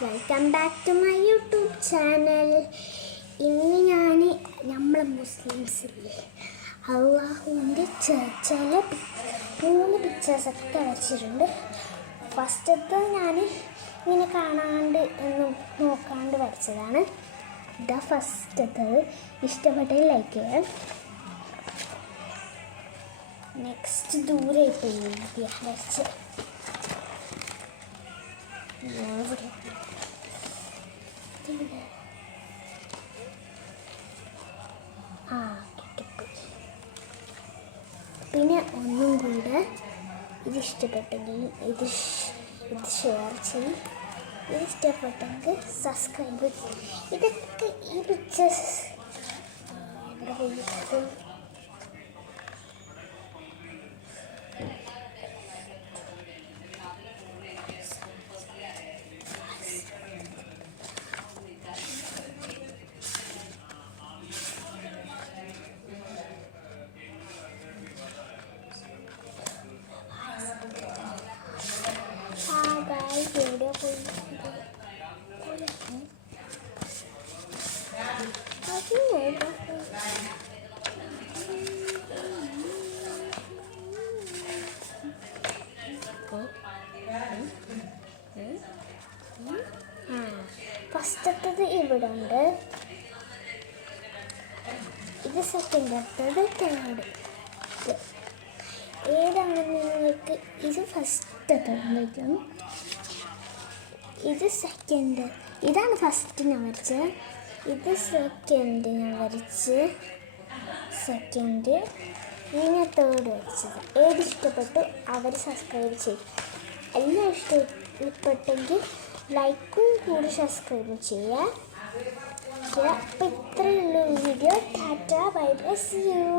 Welcome back to my YouTube channel. ഇന്ന് നമ്മൾ മുസ്ലിംസില്ലേ അള്ളാഹുവിൻ്റെ ചില 3 പിക്ചേഴ്സൊക്കെ വരച്ചിട്ടുണ്ട്. ഫസ്റ്റത്തെ ഞാൻ ഇങ്ങനെ കാണാണ്ട് ഒന്നും നോക്കാണ്ട് വരച്ചതാണ്. ഇതാ ഫസ്റ്റത്തത്. ഇഷ്ടപ്പെട്ടെങ്കിൽ ലൈക്ക് ചെയ്യാം. നെക്സ്റ്റ് ദൂരെ പോയി വരച്ച് പിന്നെ ഒന്നും കൂടെ ഇത് ഇഷ്ടപ്പെട്ടെങ്കിൽ ഇത് ഷെയർ ചെയ്യും. ഇത് ഇഷ്ടപ്പെട്ടെങ്കിൽ സബ്സ്ക്രൈബ്. ഇതൊക്കെ ഈ പിക്ചേഴ്സ് ഇവിടെ പോയി വീഡിയോ ഫസ്റ്റത്തത് ഇവിടെ ഉണ്ട്. ഇത് സെക്കൻഡ്, അടുത്തത് തേർഡ്. ഏതാണെന്ന് നിങ്ങൾക്ക് ഇത് ഫസ്റ്റത്തേക്കും ഇത് സെക്കൻഡ്. ഇതാണ് ഫസ്റ്റ് ഞാൻ വരച്ചത്. ഇത് സെക്കൻഡ് ഞാൻ വരച്ച് സെക്കൻഡ്. ഞാൻ തേർഡ് വരച്ചത്. ഏത് ഇഷ്ടപ്പെട്ടു അവർ സബ്സ്ക്രൈബ് ചെയ്യും. എല്ലാം ഇഷ്ടപ്പെട്ടെങ്കിൽ ലൈക്കും കൂടി സബ്സ്ക്രൈബും ചെയ്യുക. അപ്പോൾ ഇത്രയുള്ള video. Tata, bye bye, see U.